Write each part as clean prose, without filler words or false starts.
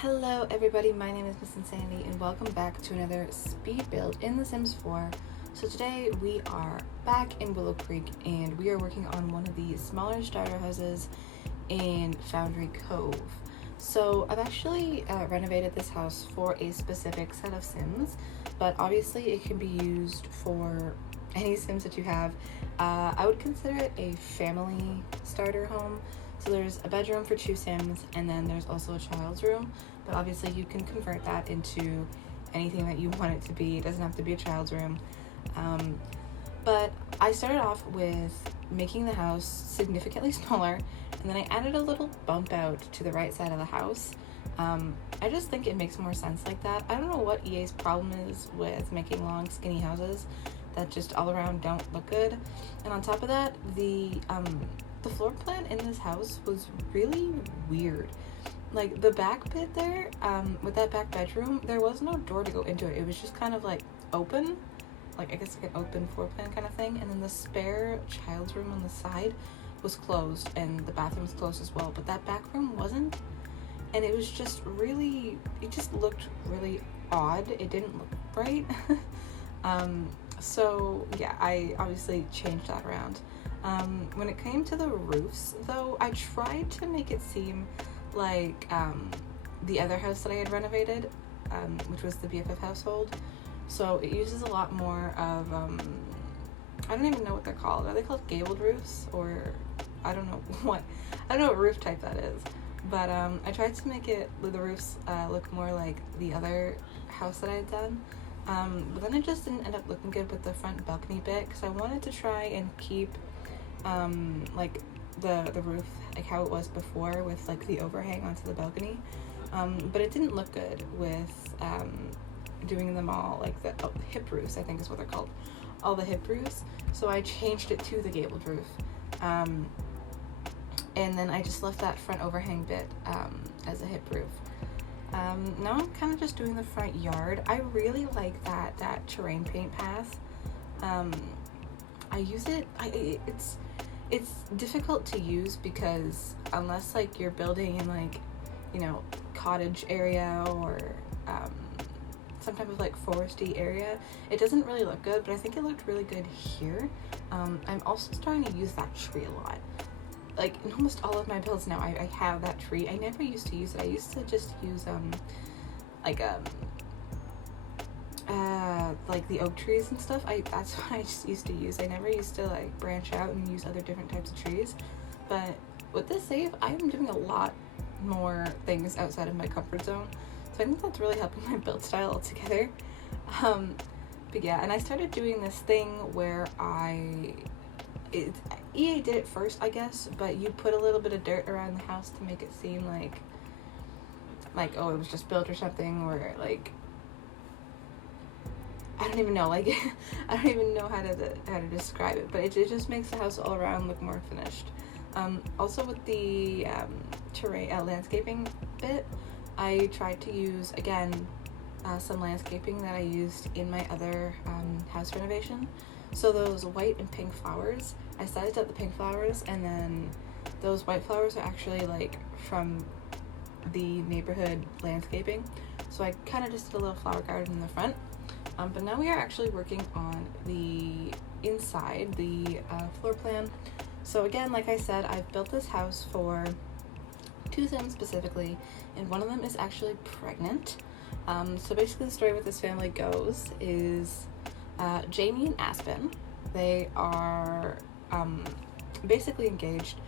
Hello everybody, my name is MISSInsanity and welcome back to another speed build in The Sims 4. So today we are back in Willow Creek and we are working on one of the smaller starter houses in Foundry Cove. So I've actually renovated this house for a specific set of Sims, but obviously it can be used for any Sims that you have. I would consider it a family starter home. So there's a bedroom for 2 Sims, and then there's also a child's room, but obviously you can convert that into anything that you want it to be. It doesn't have to be a child's room. But I started off with making the house significantly smaller, and then I added a little bump out to the right side of the house. I just think it makes more sense like that. I don't know what EA's problem is with making long, skinny houses that just all around don't look good. And on top of that, the floor plan in this house was really weird. Like the back bit there, with that back bedroom, there was no door to go into it. It was just kind of like open, like I guess like an open floor plan kind of thing. And then the spare child's room on the side was closed, and the bathroom was closed as well. But that back room wasn't, and it was just really, it just looked really odd. It didn't look right. So yeah, I obviously changed that around. When it came to the roofs, though, I tried to make it seem like the other house that I had renovated, which was the BFF household. So it uses a lot more of, I don't even know what they're called. Are they called gabled roofs? Or I don't know what roof type that is. But I tried to make the roofs look more like the other house that I had done. But then it just didn't end up looking good with the front balcony bit, because I wanted to try and keep like the roof like how it was before, with like the overhang onto the balcony, but it didn't look good with doing them all like the hip roofs, I think is what they're called, all the hip roofs. So I changed it to the gabled roof, and then I just left that front overhang bit as a hip roof. Now I'm kind of just doing the front yard. I really like that terrain paint path. I use it. It's difficult to use because unless like you're building in like, you know, cottage area or some type of like foresty area, it doesn't really look good, but I think it looked really good here. I'm also starting to use that tree a lot. Like in almost all of my builds now, I have that tree. I never used to use it. I used to just use like the oak trees and stuff. That's what I just used to use. I never used to like branch out and use other different types of trees. But with this save, I'm doing a lot more things outside of my comfort zone. So I think that's really helping my build style altogether. But yeah, and I started doing this thing where EA did it first, I guess, but you put a little bit of dirt around the house to make it seem like oh, it was just built or something, or like I don't even know, like I don't even know how to describe it, but it just makes the house all around look more finished. Also with the terrain landscaping bit, I tried to use again some landscaping that I used in my other house renovation. So those white and pink flowers, I sized up the pink flowers, and then those white flowers are actually like from the neighborhood landscaping. So I kind of just did a little flower garden in the front. But now we are actually working on the inside, the floor plan. So again, like I said, I've built this house for 2 Sims specifically, and one of them is actually pregnant. So basically the story with this family goes is Jamie and Aspen, they are basically engaged.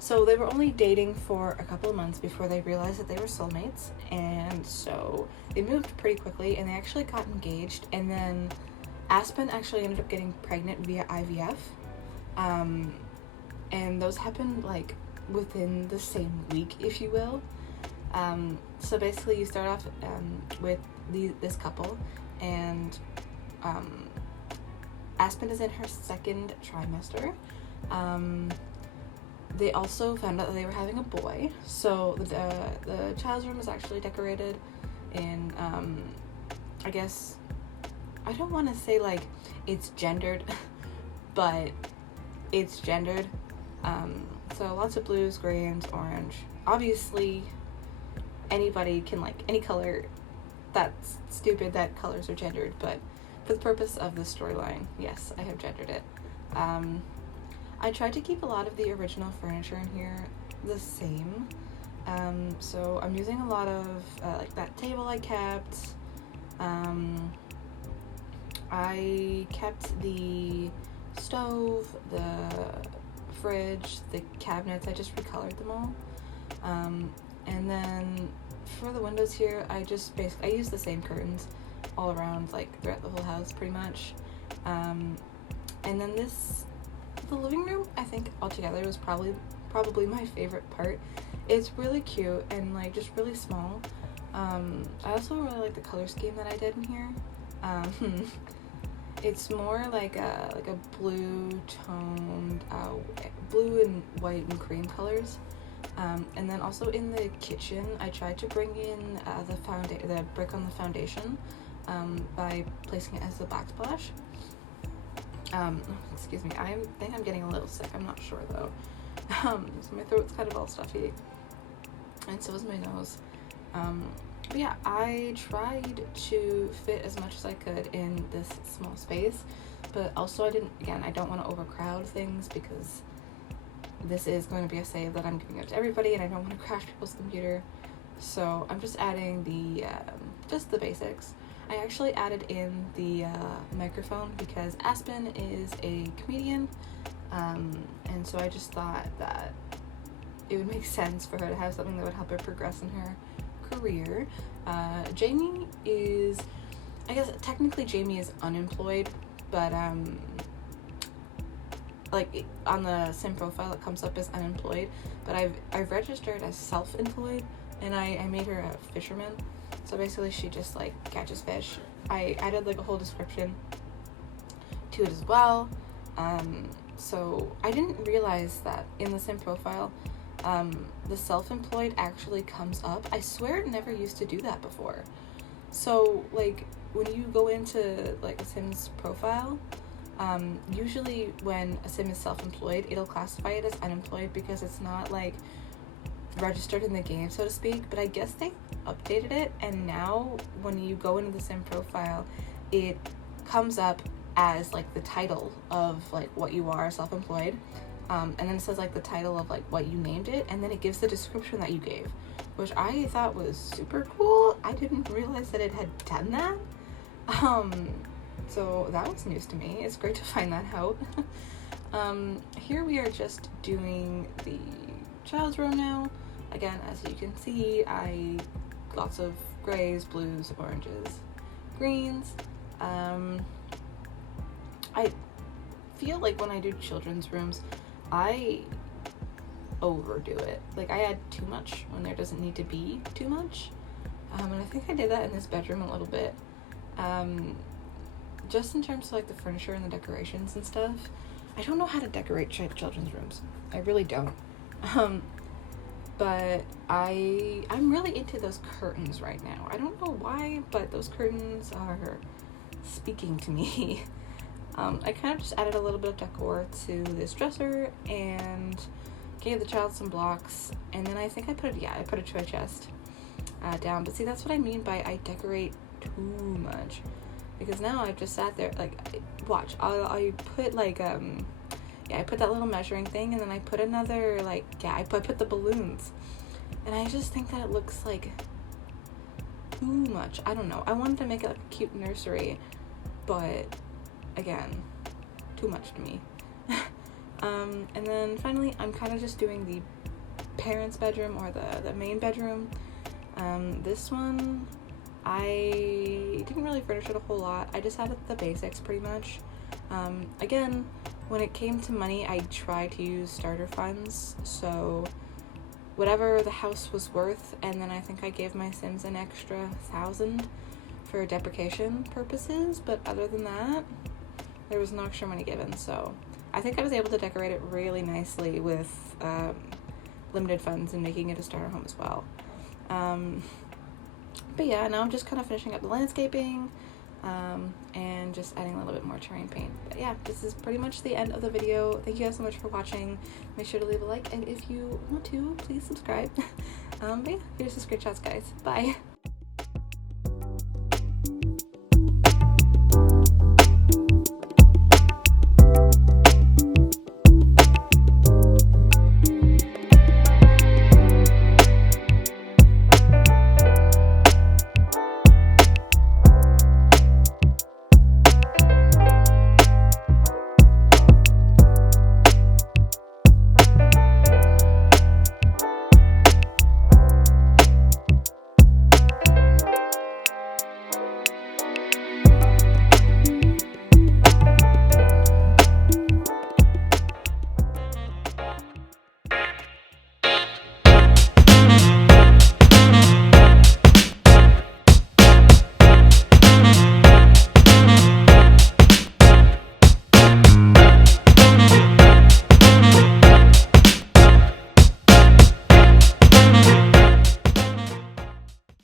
So they were only dating for a couple of months before they realized that they were soulmates, and so they moved pretty quickly and they actually got engaged. And then Aspen actually ended up getting pregnant via IVF, and those happened like within the same week, if you will. So basically you start off with this couple, and Aspen is in her 2nd trimester. They also found out that they were having a boy, so the child's room is actually decorated in, I guess, I don't want to say like it's gendered, but it's gendered. So lots of blues, greens, orange. Obviously, anybody can like any color. That's stupid that colors are gendered, but for the purpose of this storyline, yes, I have gendered it. I tried to keep a lot of the original furniture in here the same. So I'm using a lot of like that table I kept. I kept the stove, the fridge, the cabinets. I just recolored them all. And then for the windows here, I use the same curtains all around, like throughout the whole house pretty much. And then the living room, I think altogether was probably my favorite part. It's really cute and like just really small. I also really like the color scheme that I did in here. It's more like a blue toned, blue and white and cream colors. And then also in the kitchen, I tried to bring in the brick on the foundation by placing it as the backsplash. Excuse me, I think I'm getting a little sick. I'm not sure though. So my throat's kind of all stuffy, and so is my nose. But yeah, I tried to fit as much as I could in this small space, but also I don't want to overcrowd things because this is going to be a save that I'm giving out to everybody, and I don't want to crash people's computer. So I'm just adding just the basics. I actually added in the microphone because Aspen is a comedian, and so I just thought that it would make sense for her to have something that would help her progress in her career. Jamie is, I guess technically Jamie is unemployed, but like on the sim profile it comes up as unemployed, but I've registered as self-employed, and I made her a fisherman. So basically she just like catches fish. I added like a whole description to it as well. So I didn't realize that in the sim profile the self-employed actually comes up. I swear it never used to do that before. So like when you go into like a sim's profile, usually when a sim is self-employed, it'll classify it as unemployed because it's not like registered in the game, so to speak. But I guess they updated it, and now when you go into the sim profile, it comes up as like the title of like what you are, self-employed, and then it says like the title of like what you named it, and then it gives the description that you gave, which I thought was super cool. I didn't realize that it had done that. So that was news to me. It's great to find that out. Here we are just doing the child's room now. Again, as you can see, lots of grays, blues, oranges, greens. I feel like when I do children's rooms, I overdo it. Like I add too much when there doesn't need to be too much. And I think I did that in this bedroom a little bit. Just in terms of like the furniture and the decorations and stuff. I don't know how to decorate children's rooms. I really don't. But I'm really into those curtains right now. I don't know why, but those curtains are speaking to me. I kind of just added a little bit of decor to this dresser and gave the child some blocks, and then I think I put a toy chest down. But see, that's what I mean by I decorate too much, because now I've just sat there like, watch, I put like I put that little measuring thing, and then I put another I put the balloons, and I just think that it looks like too much. I don't know. I wanted to make it like a cute nursery, but again, too much to me. And then finally, I'm kind of just doing the parents' bedroom, or the main bedroom. This one, I didn't really furnish it a whole lot. I just added the basics pretty much. Again, when it came to money, I tried to use starter funds, so whatever the house was worth, and then I think I gave my Sims an extra 1,000 for deprecation purposes, but other than that, there was no extra money given, so I think I was able to decorate it really nicely with limited funds and making it a starter home as well. But yeah, now I'm just kind of finishing up the landscaping, and just adding a little bit more terrain paint. But yeah, this is pretty much the end of the video. Thank you guys so much for watching. Make sure to leave a like, and if you want to, please subscribe. But yeah, here's the screenshots, guys. Bye.